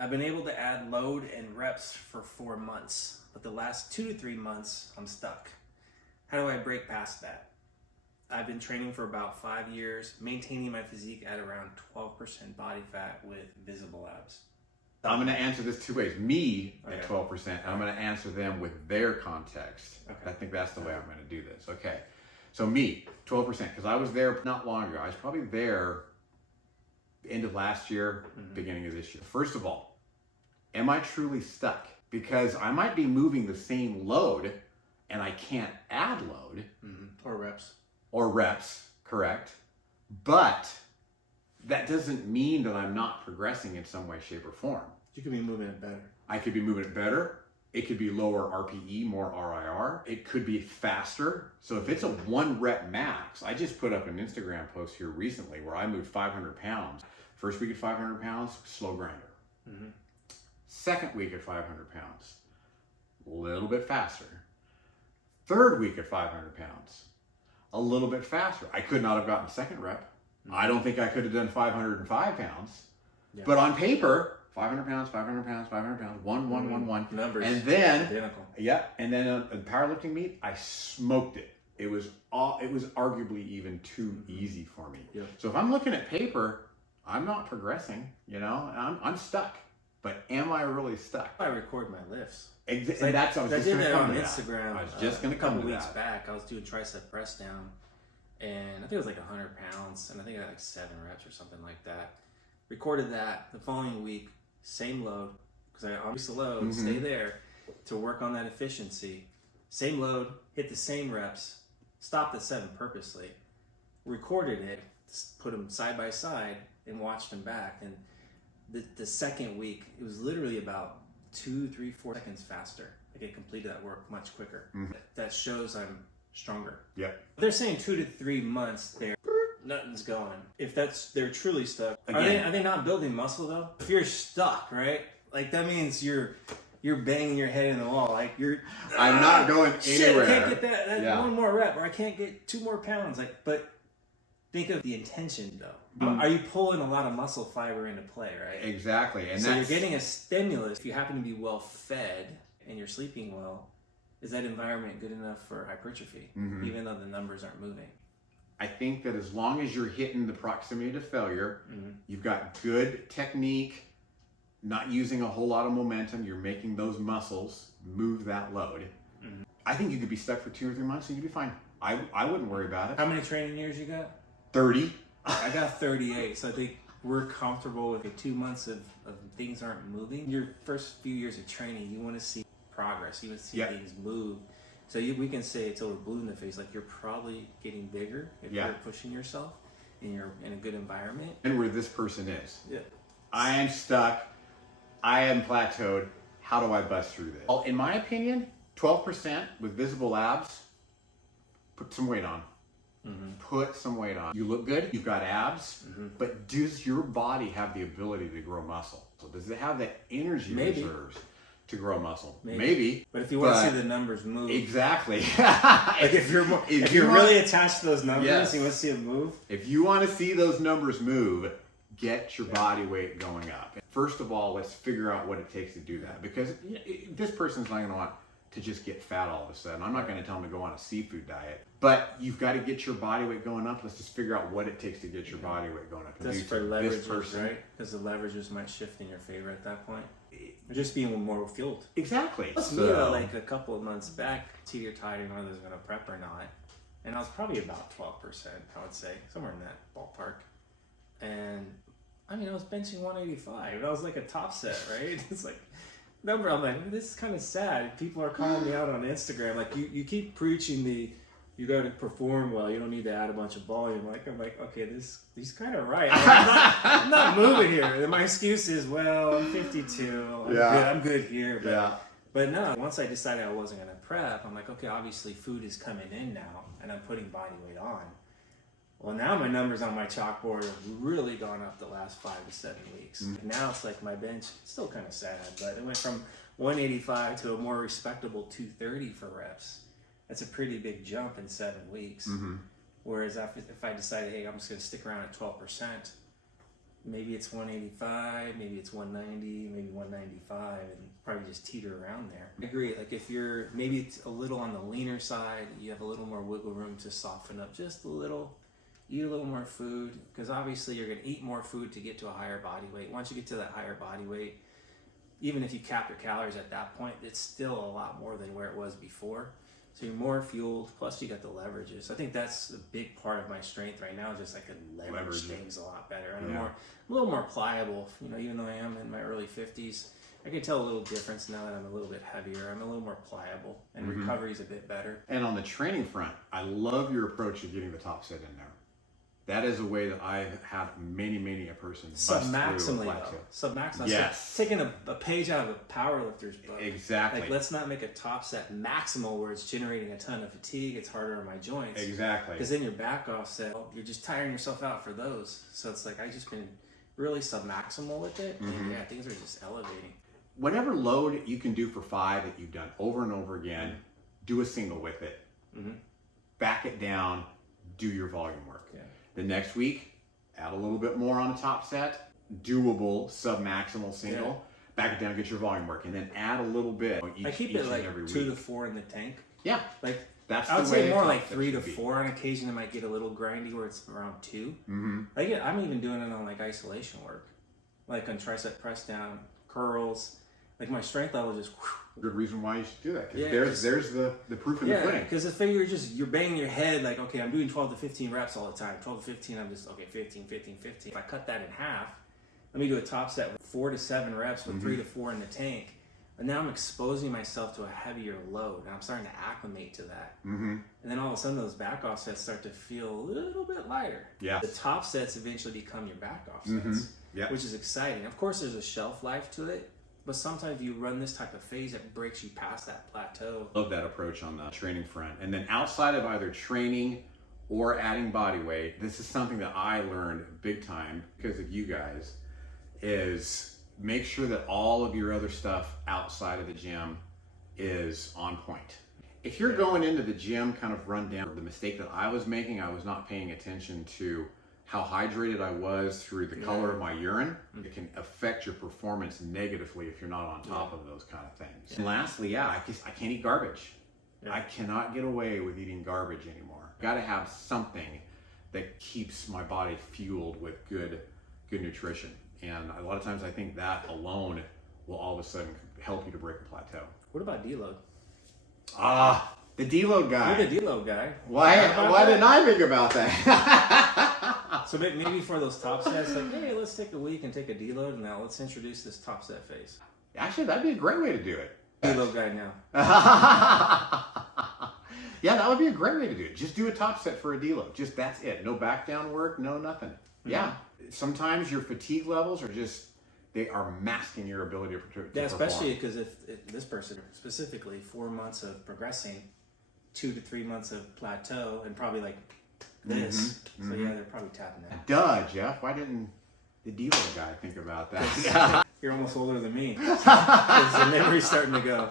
I've been able to add load and reps for 4 months, but the last 2 to 3 months, I'm stuck. How do I break past that? I've been training for about 5 years, maintaining my physique at around 12% body fat with visible abs. I'm going to answer this two ways. Me at 12%, and I'm going to answer them with their context. I think that's the way I'm going to do this. Okay. So me, 12%, because I was there not long ago. I was probably there end of last year, beginning of this year. First of all, am I truly stuck? Because I might be moving the same load and I can't add load. Or reps. Or reps, correct. But that doesn't mean that I'm not progressing in some way, shape, or form. You could be moving it better. I could be moving it better. It could be lower RPE, more RIR. It could be faster. So if it's a 1 rep max, I just put up an Instagram post here recently where I moved 500 pounds. First week at 500 pounds, slow grinder. Second week at 500 pounds, a little bit faster. Third week at 500 pounds, a little bit faster. I could not have gotten a second rep. I don't think I could have done 505 pounds. But on paper, 500 pounds, 500 pounds, 500 pounds, 1, 1, 1, 1. Numbers. And then, identical. And then on powerlifting meet, I smoked it. It was arguably even too easy for me. So if I'm looking at paper, I'm not progressing, I'm stuck. But am I really stuck? I record my lifts. And that's I was just did going to that come on to Instagram. I was just going to come to that. A couple weeks back, I was doing tricep press down, and I think it was like 100 pounds, and I think I had like 7 reps or something like that. Recorded that the following week, same load, because I increased the load, stay there to work on that efficiency. Same load, hit the same reps, stopped at 7 purposely, recorded it, put them side by side, and watched them back. And the second week, it was literally about 2, 3, 4 seconds faster. Like I completed that work much quicker. That shows I'm stronger. They're saying 2 to 3 months there, nothing's going. If they're truly stuck. Are they not building muscle though? If you're stuck, right? Like that means you're banging your head in the wall. Like I'm not going anywhere. I can't get that 1 more rep, or I can't get 2 more pounds. But think of the intention though. Are you pulling a lot of muscle fiber into play, right? Exactly. And so you're getting a stimulus. If you happen to be well fed and you're sleeping well, is that environment good enough for hypertrophy, even though the numbers aren't moving? I think that as long as you're hitting the proximity to failure, you've got good technique, not using a whole lot of momentum, you're making those muscles move that load. I think you could be stuck for 2 or 3 months and you'd be fine. I wouldn't worry about it. How many training years you got? 30. I got 38, so I think we're comfortable with 2 months of things aren't moving. Your first few years of training, you want to see progress. You want to see things move. So we can say until we're blue in the face, like you're probably getting bigger if you're pushing yourself and you're in a good environment. And where this person is. I am stuck. I am plateaued. How do I bust through this? Well, in my opinion, 12% with visible abs, put some weight on. Put some weight on. You look good, you've got abs, but does your body have the ability to grow muscle? So does it have the energy reserves to grow muscle? Maybe. But if you want to see the numbers move. Exactly. Like if you're really attached to those numbers, you want to see them move. If you want to see those numbers move, get your body weight going up. First of all, let's figure out what it takes to do that, because this person's not going to want to just get fat all of a sudden. I'm not going to tell them to go on a seafood diet, but you've got to get your body weight going up. Let's just figure out what it takes to get your body weight going up. That's for leverages, right? Because the leverages might shift in your favor at that point. Or just being more fueled. Exactly. So, like a couple of months back, teeter-tottering whether I was going to prep or not, and I was probably about 12%, I would say, somewhere in that ballpark. And I mean, I was benching 185, and I was like a top set, right? It's like number. I'm like, this is kind of sad. People are calling me out on Instagram, like you keep preaching you got to perform well. You don't need to add a bunch of volume. I'm like, okay, he's kind of right. I'm not moving here. And my excuse is, well, I'm 52. I'm good here. But no, once I decided I wasn't going to prep, I'm like, okay, obviously food is coming in now, and I'm putting body weight on. Well, now my numbers on my chalkboard have really gone up the last 5 to 7 weeks. Now it's like my bench, still kind of sad, but it went from 185 to a more respectable 230 for reps. That's a pretty big jump in 7 weeks. Whereas if I decided, hey, I'm just going to stick around at 12%, maybe it's 185, maybe it's 190, maybe 195, and probably just teeter around there. I agree. Like if you're maybe it's a little on the leaner side, you have a little more wiggle room to soften up just a little. Eat a little more food, because obviously you're going to eat more food to get to a higher body weight. Once you get to that higher body weight, even if you cap your calories at that point, it's still a lot more than where it was before. So you're more fueled, plus you got the leverages. I think that's a big part of my strength right now, just I can leverage things a lot better. And I'm a little more pliable, you know, even though I am in my early 50s. I can tell a little difference now that I'm a little bit heavier. I'm a little more pliable, and recovery's a bit better. And on the training front, I love your approach of getting the top set in there. That is a way that I've had many a person bust Submaximally, through a plateau. Submaximally. Yes. So taking a page out of a powerlifter's book. Exactly. Like, let's not make a top set maximal where it's generating a ton of fatigue. It's harder on my joints. Exactly. Because then your back off set, you're just tiring yourself out for those. So it's like, I've just been really submaximal with it. And yeah, things are just elevating. Whatever load you can do for 5 that you've done over and over again, do a single with it. Back it down, do your volume work. Yeah. The next week, add a little bit more on a top set, doable sub-maximal single, back it down, get your volume work, and then add a little bit each, I keep each it like and every 2 week. to 4 in the tank. Yeah, Like that's I would the way say more a like top set 3 to should be. 4. On occasion, it might get a little grindy where it's around 2. I'm even doing it on like isolation work, like on tricep press down, curls. Like my strength level just. Good reason why you should do that. Yeah, There's the proof in the pudding. because the figure you're banging your head like, okay, I'm doing 12 to 15 reps all the time. 12 to 15, I'm just okay, 15. If I cut that in half, let me do a top set with 4 to 7 reps with 3 to 4 in the tank. And now I'm exposing myself to a heavier load, and I'm starting to acclimate to that. And then all of a sudden, those back off sets start to feel a little bit lighter. Yeah. The top sets eventually become your back off sets, which is exciting. Of course, there's a shelf life to it, but sometimes you run this type of phase that breaks you past that plateau. Love that approach on the training front. And then outside of either training or adding body weight, this is something that I learned big time because of you guys, is make sure that all of your other stuff outside of the gym is on point. If you're going into the gym kind of run down, the mistake that I was making, I was not paying attention to how hydrated I was through the color of my urine. It can affect your performance negatively if you're not on top of those kind of things. And lastly, I can't eat garbage. I cannot get away with eating garbage anymore. Got to have something that keeps my body fueled with good nutrition. And a lot of times I think that alone will all of a sudden help you to break a plateau. What about deload? The deload guy. You're the deload guy. Why didn't I think about that? So maybe for those top sets, like, hey, let's take a week and take a deload, and now let's introduce this top set phase. Actually, that'd be a great way to do it. Deload guy now. Yeah, that would be a great way to do it. Just do a top set for a deload. Just that's it. No back down work, no nothing. Yeah. Sometimes your fatigue levels are they are masking your ability to perform. Especially because if this person specifically 4 months of progressing, 2 to 3 months of plateau, and probably like this. So yeah, they're probably tapping that. Duh, Jeff. Why didn't the deload guy think about that? You're almost older than me. Because the memory's starting to go.